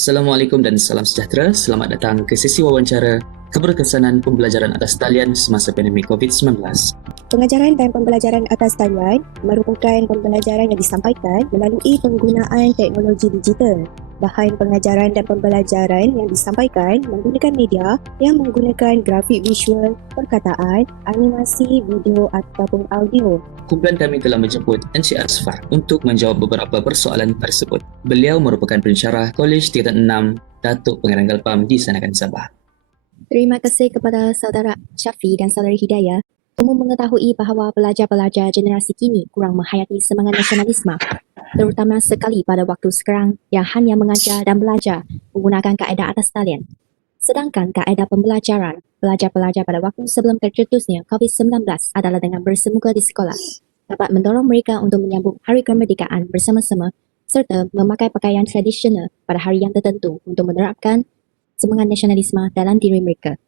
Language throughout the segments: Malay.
Assalamualaikum dan salam sejahtera. Selamat datang ke sesi wawancara keberkesanan pembelajaran atas talian semasa pandemik COVID-19. Pengajaran dan pembelajaran atas talian merupakan pembelajaran yang disampaikan melalui penggunaan teknologi digital. Bahan pengajaran dan pembelajaran yang disampaikan menggunakan media yang menggunakan grafik visual, perkataan, animasi, video ataupun audio. Kumpulan kami telah menjemput Encik Asfar untuk menjawab beberapa persoalan tersebut. Beliau merupakan pensyarah Kolej Tingkatan 6 Datuk Pangeran Galpam di Sanakan Sabah. Terima kasih kepada saudara Syafi dan saudara Hidayah. Umum mengetahui bahawa pelajar-pelajar generasi kini kurang menghayati semangat nasionalisme, terutama sekali pada waktu sekarang yang hanya mengajar dan belajar menggunakan kaedah atas talian. Sedangkan kaedah pembelajaran pelajar-pelajar pada waktu sebelum tercetusnya COVID-19 adalah dengan bersemuka di sekolah, dapat mendorong mereka untuk menyambut hari kemerdekaan bersama-sama serta memakai pakaian tradisional pada hari yang tertentu untuk menerapkan semangat nasionalisme dalam diri mereka.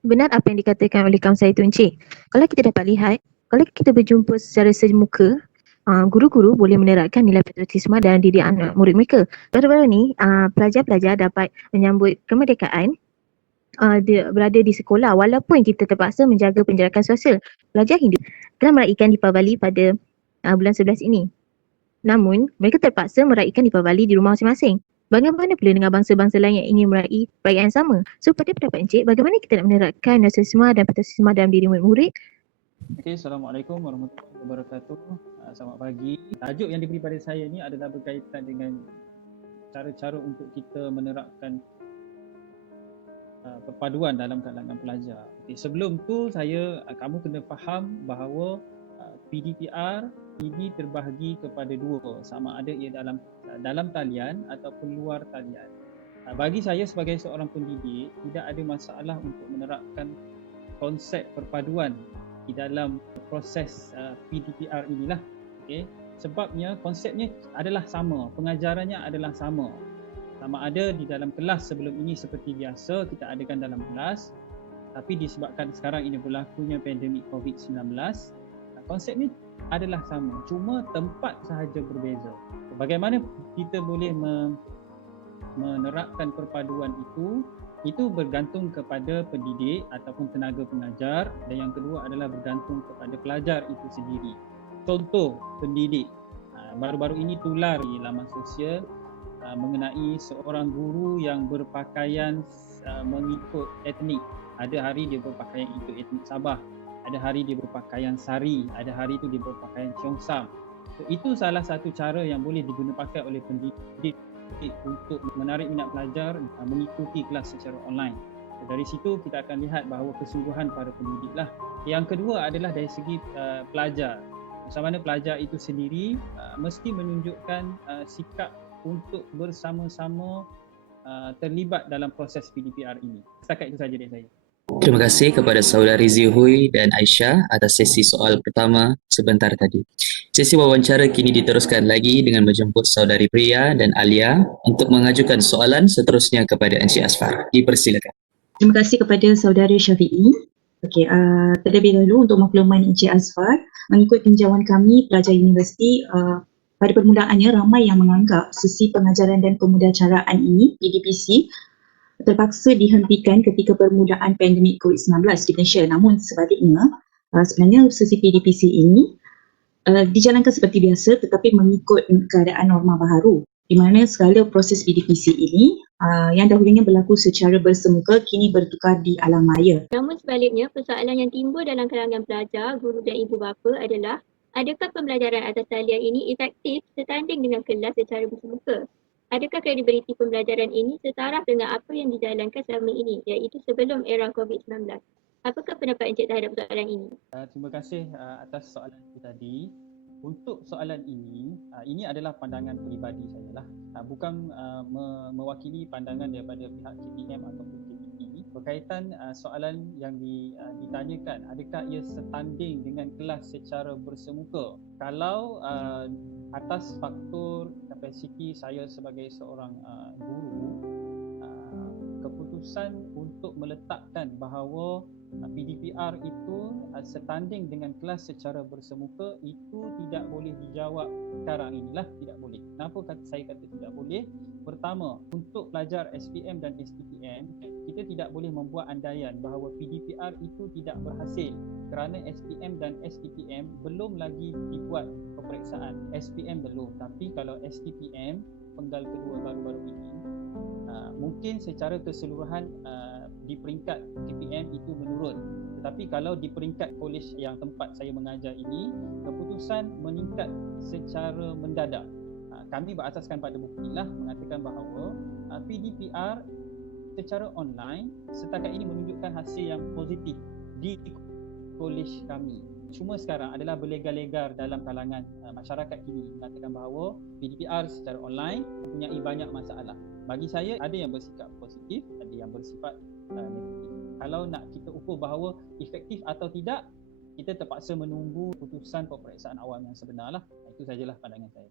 Benar apa yang dikatakan oleh kawan saya tu, Encik. Kalau kita dapat lihat, kalau kita berjumpa secara semuka, guru-guru boleh menerapkan nilai patriotisme dalam diri anak murid mereka. Baru-baru ni, pelajar-pelajar dapat menyambut kemerdekaan berada di sekolah walaupun kita terpaksa menjaga penjarakan sosial. Pelajar Hindu telah meraihkan Deepavali pada bulan 11 ini. Namun, mereka terpaksa meraihkan Deepavali di rumah masing-masing. Bagaimana pula dengan bangsa-bangsa lain yang ingin meraih perayaan yang sama? So, pada pendapat Encik, bagaimana kita nak menerapkan nasionalisme dan patriotisme dalam diri murid-murid? Okey, Assalamualaikum warahmatullahi wabarakatuh. Selamat pagi. Tajuk yang diberi pada saya ni adalah berkaitan dengan cara-cara untuk kita menerapkan perpaduan dalam kalangan pelajar. Okey, sebelum tu kamu kena faham bahawa PDPR ini terbahagi kepada dua, sama ada ia dalam talian ataupun luar talian. Bagi saya sebagai seorang pendidik, tidak ada masalah untuk menerapkan konsep perpaduan di dalam proses PDPR inilah. Okay? Sebabnya konsepnya adalah sama, pengajarannya adalah sama. Sama ada di dalam kelas sebelum ini seperti biasa kita adakan dalam kelas, tapi disebabkan sekarang ini berlakunya pandemik COVID-19, konsep ni adalah sama, cuma tempat sahaja berbeza. Bagaimana kita boleh menerapkan perpaduan itu bergantung kepada pendidik ataupun tenaga pengajar, dan yang kedua adalah bergantung kepada pelajar itu sendiri. Contoh pendidik, baru-baru ini tular di laman sosial mengenai seorang guru yang berpakaian mengikut etnik. Ada hari dia berpakaian ikut etnik Sabah, ada hari dia berpakaian Sari, ada hari itu dia berpakaian Cheongsam. So, itu salah satu cara yang boleh digunakan oleh pendidik untuk menarik minat pelajar mengikuti kelas secara online. Dari situ kita akan lihat bahawa kesungguhan para pendidik lah. Yang kedua adalah dari segi pelajar. Macam mana pelajar itu sendiri mesti menunjukkan sikap untuk bersama-sama terlibat dalam proses PDPR ini. Setakat itu saja dari saya. Terima kasih kepada saudari Zihui dan Aisyah atas sesi soal pertama sebentar tadi. Sesi wawancara kini diteruskan lagi dengan menjemput saudari Priya dan Alia untuk mengajukan soalan seterusnya kepada Encik Asfar. Dipersilakan. Terima kasih kepada saudara Syafi'i. Okey, terlebih dahulu untuk makluman Encik Asfar, mengikut tinjauan kami pelajar universiti, pada permulaannya ramai yang menganggap sesi pengajaran dan pemudacaraan ini, PDPC, terpaksa dihentikan ketika permulaan pandemik COVID-19 di Malaysia. Namun sebaliknya, sebenarnya sesi PDPC ini dijalankan seperti biasa tetapi mengikut keadaan norma baharu, di mana segala proses PDPC ini yang dahulunya berlaku secara bersemuka kini bertukar di alam maya. Namun sebaliknya, persoalan yang timbul dalam kalangan pelajar, guru dan ibu bapa adalah adakah pembelajaran atas talian ini efektif setanding dengan kelas secara bersemuka? Adakah kredibiliti pembelajaran ini setaraf dengan apa yang dijalankan selama ini, iaitu sebelum era COVID-19? Apakah pendapat Encik terhadap soalan ini? Terima kasih atas soalan itu tadi. Untuk soalan ini adalah pandangan peribadi saya lah. Bukan mewakili pandangan daripada pihak KPM ataupun KPP. Berkaitan soalan yang ditanyakan, adakah ia setanding dengan kelas secara bersemuka? Kalau atas faktor kapasiti saya sebagai seorang guru, keputusan untuk meletakkan bahawa PDPR itu setanding dengan kelas secara bersemuka itu tidak boleh dijawab sekarang inilah, tidak boleh. Kenapa saya kata tidak boleh? Pertama, untuk pelajar SPM dan SPPM, kita tidak boleh membuat andaian bahawa PDPR itu tidak berhasil kerana SPM dan SPPM belum lagi dibuat peperiksaan. SPM belum, tapi kalau SPPM penggal kedua baru-baru ini, mungkin secara keseluruhan di peringkat KPM itu menurun. Tetapi kalau di peringkat kolej yang tempat saya mengajar ini, keputusan meningkat secara mendadak. Kami berasaskan pada bukti lah mengatakan bahawa PDPR secara online setakat ini menunjukkan hasil yang positif di kolej kami. Cuma sekarang adalah berlegar-legar dalam kalangan masyarakat kini mengatakan bahawa PDPR secara online mempunyai banyak masalah. Bagi saya ada yang bersikap positif, ada yang bersifat negatif. Kalau nak kita ukur bahawa efektif atau tidak, kita terpaksa menunggu putusan peperiksaan awam yang sebenar lah. Itu sajalah pandangan saya.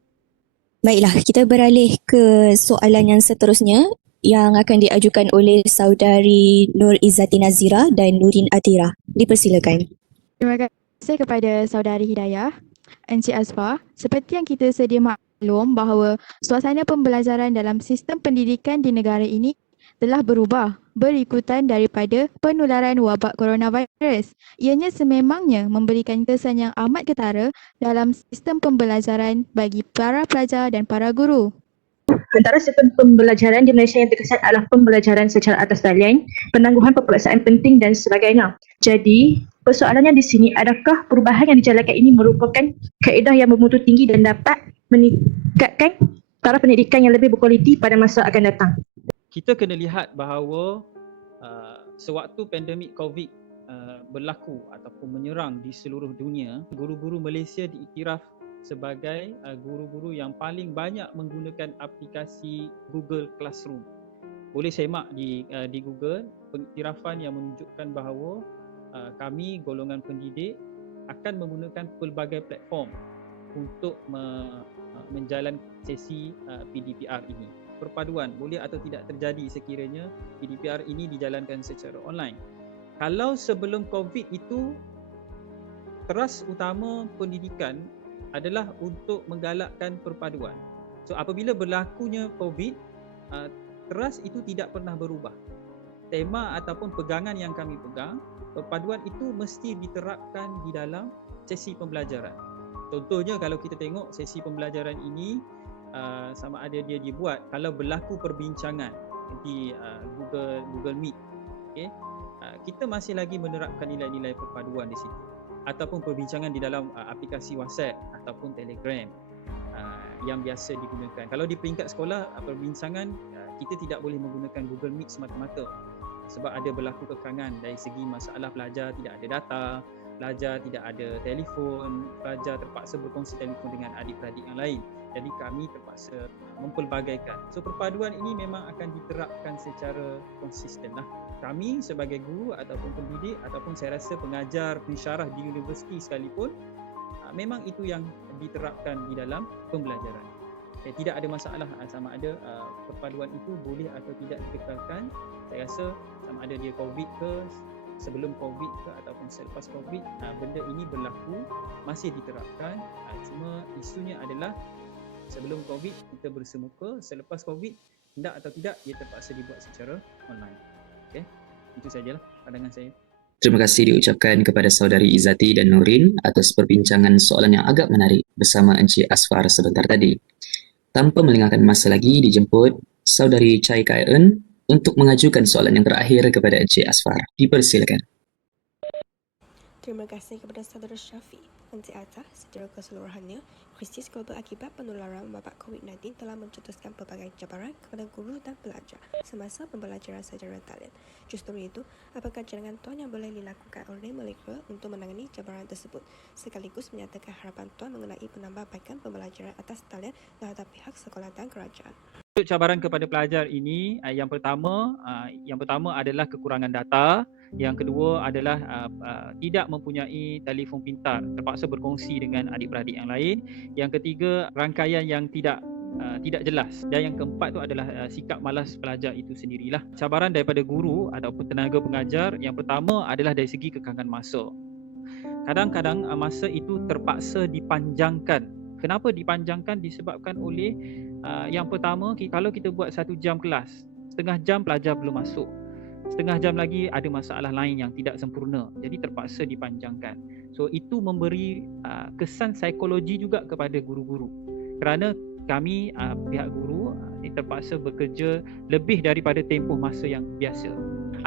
Baiklah, kita beralih ke soalan yang seterusnya yang akan diajukan oleh saudari Nur Izzati Nazira dan Nurin Atira. Dipersilakan. Terima kasih kepada saudari Hidayah, Encik Asfar. Seperti yang kita sedia maklum bahawa suasana pembelajaran dalam sistem pendidikan di negara ini telah berubah berikutan daripada penularan wabak coronavirus. Ianya sememangnya memberikan kesan yang amat ketara dalam sistem pembelajaran bagi para pelajar dan para guru. Antara sistem pembelajaran di Malaysia yang terkesan adalah pembelajaran secara atas talian, penangguhan peperiksaan penting dan sebagainya. Jadi, persoalannya di sini, adakah perubahan yang dijalankan ini merupakan kaedah yang bermutu tinggi dan dapat meningkatkan taraf pendidikan yang lebih berkualiti pada masa akan datang? Kita kena lihat bahawa sewaktu pandemik COVID berlaku ataupun menyerang di seluruh dunia, guru-guru Malaysia diiktiraf sebagai guru-guru yang paling banyak menggunakan aplikasi Google Classroom. Boleh semak di Google pengiktirafan yang menunjukkan bahawa kami golongan pendidik akan menggunakan pelbagai platform untuk menjalankan sesi PDPR ini. Perpaduan boleh atau tidak terjadi sekiranya PDPR ini dijalankan secara online. Kalau sebelum COVID itu, teras utama pendidikan adalah untuk menggalakkan perpaduan. So apabila berlakunya COVID, teras itu tidak pernah berubah. Tema ataupun pegangan yang kami pegang, perpaduan itu mesti diterapkan di dalam sesi pembelajaran. Contohnya kalau kita tengok sesi pembelajaran ini, sama ada dia dibuat kalau berlaku perbincangan di Google Meet, okay? Kita masih lagi menerapkan nilai-nilai perpaduan di situ, ataupun perbincangan di dalam aplikasi WhatsApp ataupun Telegram yang biasa digunakan. Kalau di peringkat sekolah, perbincangan kita tidak boleh menggunakan Google Meet semata-mata sebab ada berlaku kekangan dari segi masalah pelajar tidak ada data, pelajar tidak ada telefon, pelajar terpaksa berkongsi telefon dengan adik-beradik yang lain. Jadi kami terpaksa mempelbagaikan. So perpaduan ini memang akan diterapkan secara konsisten lah. Kami sebagai guru ataupun pendidik ataupun saya rasa pengajar, pensyarah di universiti sekalipun, memang itu yang diterapkan di dalam pembelajaran. Tidak ada masalah sama ada perpaduan itu boleh atau tidak dikekalkan. Saya rasa sama ada dia COVID ke, sebelum COVID ke ataupun selepas COVID, benda ini berlaku, masih diterapkan. Cuma isunya adalah sebelum COVID kita bersemuka, selepas COVID tidak atau tidak ia terpaksa dibuat secara online. Okey, itu sajalah pandangan saya. Terima kasih diucapkan kepada saudari Izzati dan Nurin atas perbincangan soalan yang agak menarik bersama Encik Asfar sebentar tadi. Tanpa melengahkan masa lagi, dijemput saudari Chai Kai En untuk mengajukan soalan yang terakhir kepada Encik Asfar. Dipersilakan. Terima kasih kepada saudara Syafiq. Encik Atta, secara keseluruhannya, krisis global akibat penularan wabak COVID-19 telah mencetuskan pelbagai cabaran kepada guru dan pelajar semasa pembelajaran secara talian. Justru itu, apakah cadangan tuan yang boleh dilakukan oleh mereka untuk menangani cabaran tersebut, sekaligus menyatakan harapan tuan mengenai penambahbaikan pembelajaran atas talian terhadap pihak sekolah dan kerajaan? Untuk cabaran kepada pelajar ini, yang pertama adalah kekurangan data. Yang kedua adalah tidak mempunyai telefon pintar, terpaksa berkongsi dengan adik-beradik yang lain. Yang ketiga, rangkaian yang tidak jelas. Dan yang keempat tu adalah sikap malas pelajar itu sendirilah. Cabaran daripada guru ataupun tenaga pengajar, yang pertama adalah dari segi kekangan masa. Kadang-kadang masa itu terpaksa dipanjangkan Kenapa dipanjangkan? Disebabkan oleh yang pertama, kalau kita buat 1 jam kelas, setengah jam pelajar belum masuk, setengah jam lagi ada masalah lain yang tidak sempurna, jadi terpaksa dipanjangkan. So itu memberi kesan psikologi juga kepada guru-guru, kerana kami pihak guru terpaksa bekerja lebih daripada tempoh masa yang biasa.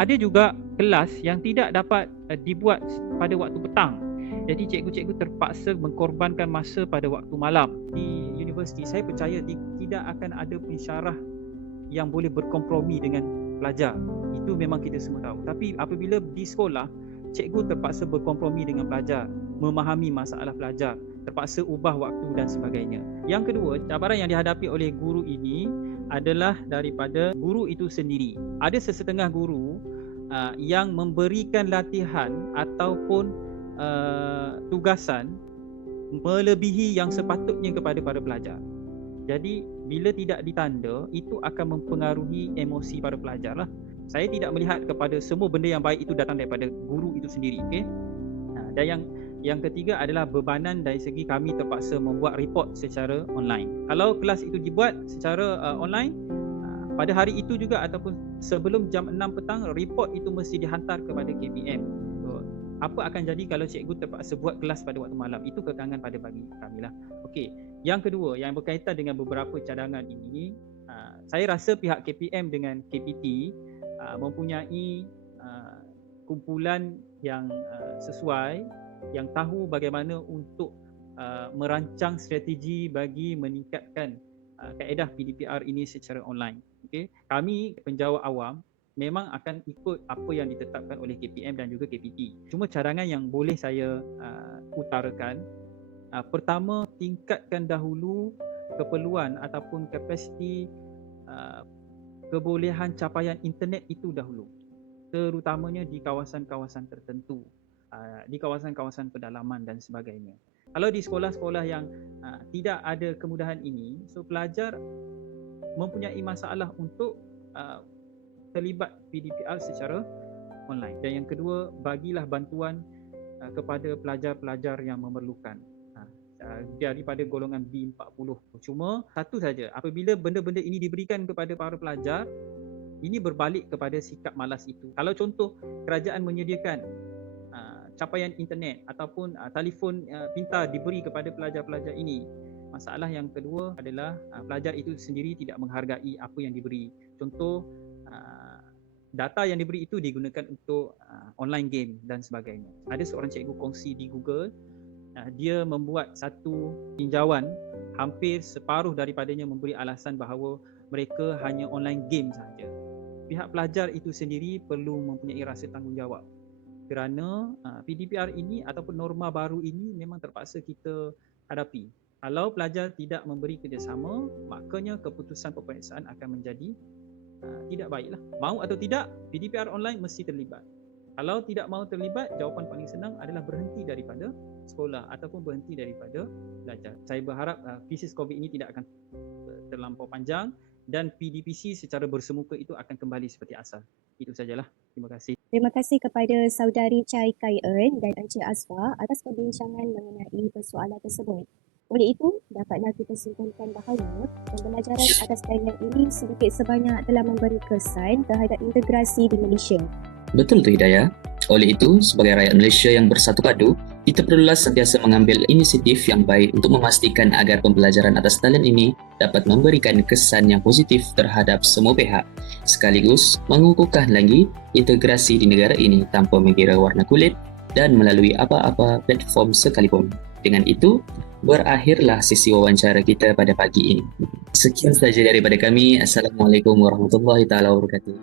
Ada juga kelas yang tidak dapat dibuat pada waktu petang, jadi cikgu-cikgu terpaksa mengkorbankan masa pada waktu malam. Di universiti saya percaya tidak akan ada pensyarah yang boleh berkompromi dengan pelajar. Itu memang kita semua tahu. Tapi apabila di sekolah, cikgu terpaksa berkompromi dengan pelajar, memahami masalah pelajar, terpaksa ubah waktu dan sebagainya. Yang kedua, cabaran yang dihadapi oleh guru ini adalah daripada guru itu sendiri. Ada sesetengah guru yang memberikan latihan ataupun tugasan melebihi yang sepatutnya kepada para pelajar. Jadi bila tidak ditanda, itu akan mempengaruhi emosi para pelajar lah. Saya tidak melihat kepada semua benda yang baik itu datang daripada guru itu sendiri. Okay? Dan yang ketiga adalah bebanan dari segi kami terpaksa membuat report secara online. Kalau kelas itu dibuat secara online, pada hari itu juga ataupun sebelum jam 6 petang, report itu mesti dihantar kepada KPM. So, apa akan jadi kalau cikgu terpaksa buat kelas pada waktu malam? Itu kekangan pada bagi kami lah. Okey, yang kedua yang berkaitan dengan beberapa cadangan ini, saya rasa pihak KPM dengan KPT mempunyai kumpulan yang sesuai, yang tahu bagaimana untuk merancang strategi bagi meningkatkan kaedah PDPR ini secara online. Okay? Kami penjawat awam memang akan ikut apa yang ditetapkan oleh KPM dan juga KPT. Cuma cadangan yang boleh saya utarakan, pertama, tingkatkan dahulu keperluan ataupun kapasiti kebolehan capaian internet itu dahulu, terutamanya di kawasan-kawasan tertentu, di kawasan-kawasan pedalaman dan sebagainya. Kalau di sekolah-sekolah yang tidak ada kemudahan ini, so pelajar mempunyai masalah untuk terlibat PDPR secara online. Dan yang kedua, bagilah bantuan kepada pelajar-pelajar yang memerlukan daripada golongan B40. Cuma satu saja, apabila benda-benda ini diberikan kepada para pelajar, ini berbalik kepada sikap malas itu. Kalau contoh kerajaan menyediakan capaian internet ataupun telefon pintar diberi kepada pelajar-pelajar ini, masalah yang kedua adalah pelajar itu sendiri tidak menghargai apa yang diberi. Contoh, data yang diberi itu digunakan untuk online game dan sebagainya. Ada seorang cikgu kongsi di Google, dia membuat satu tinjauan, hampir separuh daripadanya memberi alasan bahawa mereka hanya online game sahaja. Pihak pelajar itu sendiri perlu mempunyai rasa tanggungjawab, kerana PDPR ini ataupun norma baru ini memang terpaksa kita hadapi. Kalau pelajar tidak memberi kerjasama, makanya keputusan peperiksaan akan menjadi tidak baiklah. Mau atau tidak, PDPR online mesti terlibat. Kalau tidak mahu terlibat, jawapan paling senang adalah berhenti daripada sekolah ataupun berhenti daripada belajar. Saya berharap krisis COVID ini tidak akan terlampau panjang dan PDPC secara bersemuka itu akan kembali seperti asal. Itu sajalah. Terima kasih. Terima kasih kepada Saudari Chai Kai Eun dan Encik Asfar atas perbincangan mengenai persoalan tersebut. Oleh itu, dapatlah kita simpulkan bahawa pembelajaran atas talian ini sedikit sebanyak telah memberi kesan terhadap integrasi di Malaysia. Betul tu Hidayah. Oleh itu, sebagai rakyat Malaysia yang bersatu padu, kita perlulah sentiasa mengambil inisiatif yang baik untuk memastikan agar pembelajaran atas talian ini dapat memberikan kesan yang positif terhadap semua pihak, sekaligus mengukuhkan lagi integrasi di negara ini tanpa mengira warna kulit dan melalui apa-apa platform sekalipun. Dengan itu, berakhirlah sesi wawancara kita pada pagi ini. Sekian sahaja daripada kami. Assalamualaikum warahmatullahi taala wabarakatuh.